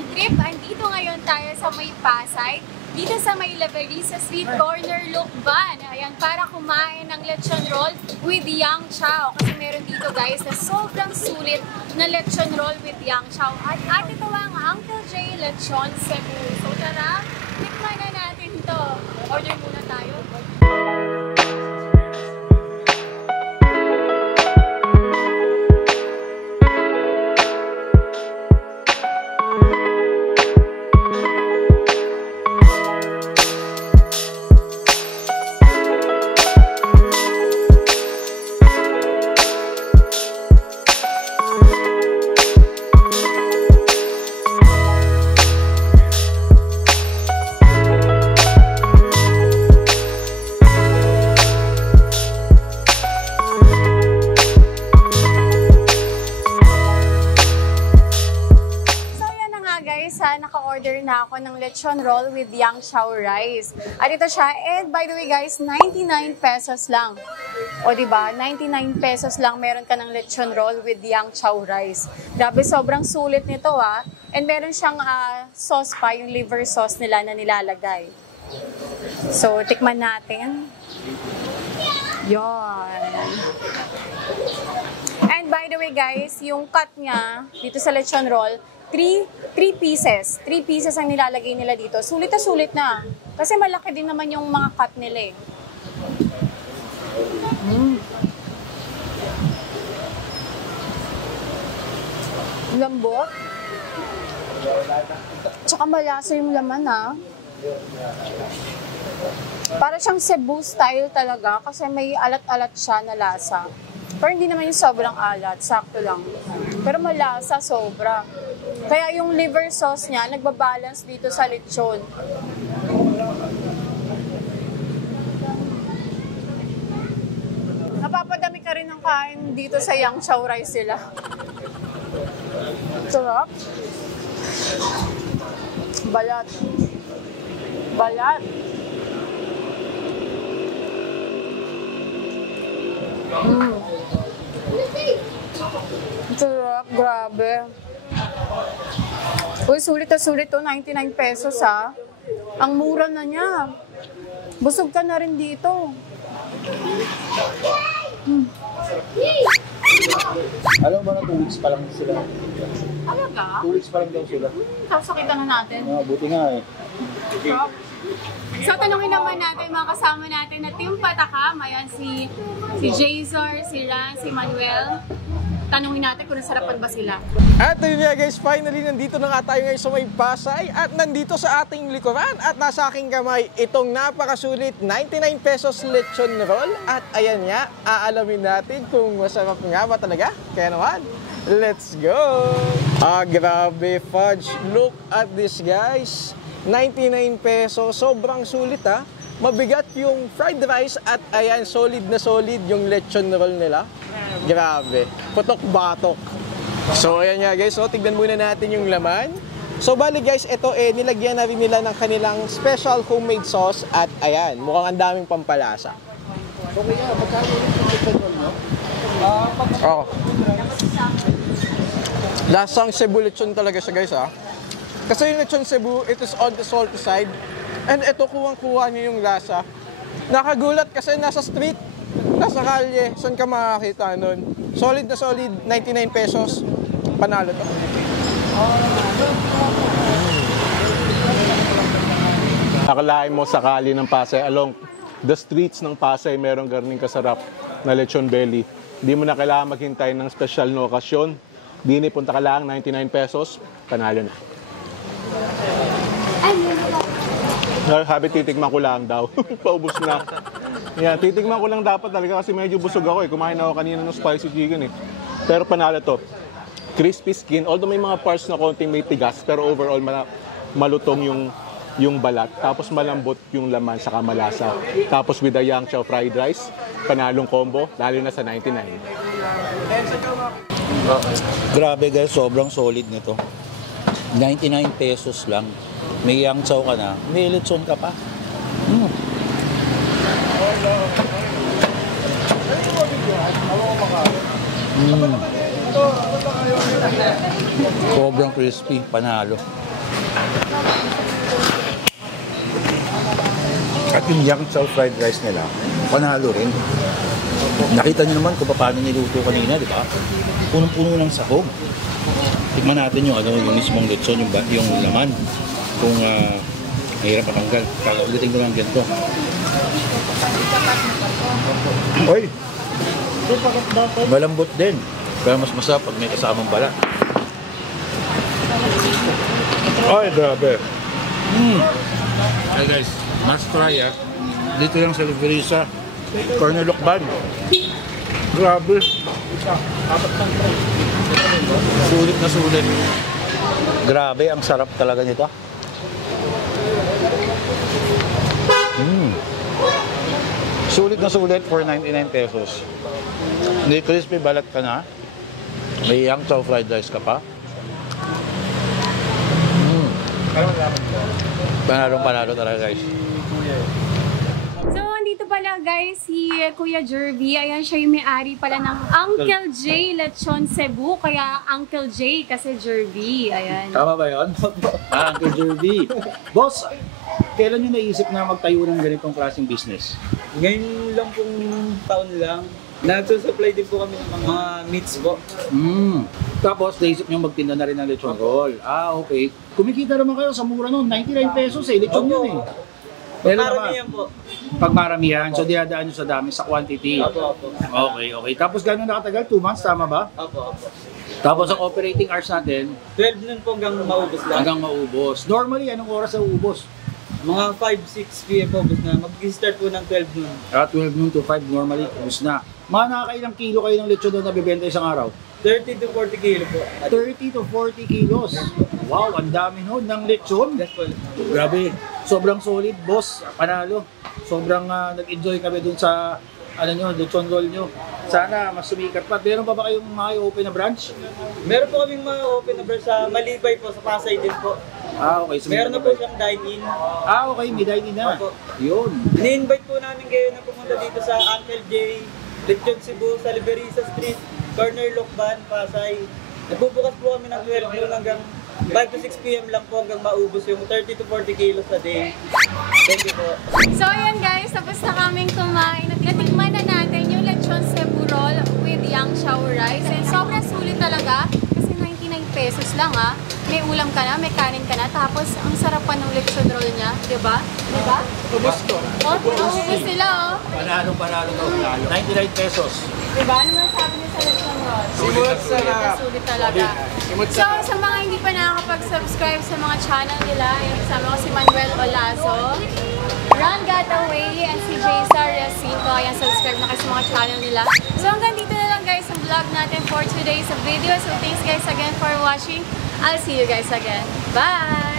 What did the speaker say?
food trip. Andito ngayon tayo sa may Pasay, dito sa may Laverisa Street Corner, Lukban. Ayan, para kumain ng lechon roll with Yang Chow. Kasi meron dito guys na sobrang sulit na lechon roll with Yang Chow. At ito ang Uncle J Lechon Cebu. So tara, tikman na natin to. Order muna tayo. Naka-order na ako ng lechon roll with Yang Chow rice. At ito siya, and by the way guys, 99 pesos lang. O diba, 99 pesos lang meron ka ng lechon roll with Yang Chow rice. Grabe, sobrang sulit nito ah. And meron siyang sauce pa, yung liver sauce nila na nilalagay. So, tikman natin. Yon. And by the way guys, yung cut niya dito sa lechon roll, 3 pieces. 3 pieces ang nilalagay nila dito. Sulit na sulit na. Kasi malaki din naman yung mga cut nila eh. Lambot. Tsaka malasa yung laman ah. Para siyang Cebu style talaga kasi may alat-alat siya na lasa. Pero hindi naman yung sobrang alat. Sakto lang. Pero malasa sobra. Kaya yung liver sauce niya, nagbabalance dito sa lechon. Napapadami ka rin ng kain dito sa Yang Chow rice sila. Sarap. Balat. Balat. Sarap, grabe. Uy, sulit na sulit to, 99 pesos ha. Ang mura na niya. Busog ka na rin dito. Alam mo na 2 weeks pa lang sila. Talaga? 2 weeks pa lang daw sila. Tapos sakita na natin. Buti nga eh. So, tanungin naman natin mga kasama natin na Team Patakam. Ayan, si Jazor, si Ran, si Manuel. Tanungin natin kung nasarapan ba sila. At yun nga guys, finally nandito na nga tayo ngayon sa may Pasay at nandito sa ating likuran at nasa aking kamay itong napakasulit 99 pesos lechon roll at ayan nga, aalamin natin kung masarap nga ba talaga. Kaya naman, let's go! Grabe fudge, look at this guys, 99 pesos, sobrang sulit ah. Mabigat yung fried rice at ayan, solid na solid yung lechon roll nila. Grabe, putok-batok. So ayan nga guys, so tignan muna natin yung laman. So bali guys, ito nilagyan na rin nila ng kanilang special homemade sauce at ayan, mukhang ang daming pampalasa. Okay nga, magkano yung lechon roll nyo? Oh. Lasang Cebu lechon talaga siya guys ah. Kasi yung lechon Cebu, it is on the salty side. And ito kuwang-kuha niyo yung lasa. Nakagulat kasi nasa street, nasa kalye, saan ka makakita nun? Solid na solid, 99 pesos, panalo to. Akalain mo sa kalye ng Pasay, along the streets ng Pasay, merong garning kasarap na lechon belly. Hindi mo na kailangan maghintay ng special na okasyon. Dini, punta ka lang, 99 pesos, panalo na. Sabi, titigman ko lang daw. Paubos na. Yan, titigman ko lang dapat talaga kasi medyo busog ako eh. Kumain ako kanina ng spicy chicken eh. Pero panalo to. Crispy skin, although may mga parts na konting may tigas, pero overall malutong yung balat. Tapos malambot yung laman saka malasa. Tapos with the Yang Chow fried rice, panalong combo, lalo na sa 99. Grabe guys, sobrang solid nito. 99 pesos lang. May Yang Chow ka na, may lechon ka pa. Sobrang crispy, panalo. At yung yang chow fried rice nila, panalo rin. Nakita niyo naman kung paano niluto kanina, di ba? Punong-puno ng sahog. Tignan natin yung yung mismong lechon, yung laman. Kung mahirap patanggal. Kakaulitin ko lang ganito. Oy! Malambot din. Pero mas masarap pag may kasamang balat. Ay, grabe. Hey guys, must try Dito lang sa Liberisa, Corner Lokban. Grabe. Sulit na sulit. Grabe, ang sarap talaga nito. Sulit na sulit for 99 pesos. May crispy balat ka na. May yang chow fried rice ka pa. Panalo talaga guys. So, andito pala guys si Kuya Jervy. Ayan, siya yung may-ari pala ng Uncle J Lechon Cebu. Kaya Uncle J kasi Jervy. Ayan. Tama ba yun? Uncle Jervy. Boss, kailan nyo naisip na magtayo ng ganitong klaseng business? Ngayon lang pong taon lang, nagsusupply din po kami ng mga meats po. Tapos naisip nyo magtinda na rin ng lechon roll. Okay. Kumikita naman kayo sa mura nun, 99 pesos lechon yun Pag maramihan po. Pag maramihan, so dinadaan nyo sa dami, sa quantity. Opo. Okay. Tapos gano'n nakatagal? 2 months, tama ba? Opo. Tapos ang operating hours natin, 12 nun po hanggang maubos lang. hanggang maubos. Normally, anong oras na ubos? Mga 5-6 p.m. po ubos na. Mag-start po ng 12 nun. 12 noon to 5 normally, ubos na. Mga nakakailang kilo kayo ng lechon doon nabibenta isang araw? 30 to 40 kilo po. 30 to 40 kilos. Wow, ang dami nun ng lechon. Yes po. Grabe, sobrang solid, boss. Panalo. Sobrang nag-enjoy kami dun sa lechon roll nyo. Sana mas sumikat pa. Meron pa ba kayong mga open na branch? Meron po kaming mga open na bar sa Malibay po, sa Pasay din po. Okay. Meron na po siyang dine-in. Okay, may dine-in na. Opo. Yun. Ini-invite po namin kayo na pumunta dito sa Uncle J Lechon Cebu sa Liberisa Street, Corner Lokban, Pasay. Nagbubukas po kami ng 12 noon hanggang 5 to 6 p.m. lang po hanggang maubos yung 30 to 40 kilos a day. Thank you po. So, ayan guys, tapos na kaming kumain. Natikman na natin yung Lechon Cebu roll with yang chow rice. And sobrang sulit talaga kasi 99 pesos lang May ulam ka na, may kanin ka na, tapos ang sarap pa ng lechon roll niya, di ba? Di ba? Ubus ko. Ubus sila Panalo to. 99 pesos. Di ba? Ano masasabi niyo sa lechon roll? Sulit sarap. Sulit talaga. So, sa mga hindi pa nakakapag-subscribe sa mga channel nila, yung kasama ko si Manuel Olazo, Ron Gataway, and si Jason Recinto. Ayan, subscribe na kayo sa mga channel nila. So, hanggang dito na lang guys ang vlog natin for today's video. So, thanks guys again for watching. I'll see you guys again. Bye!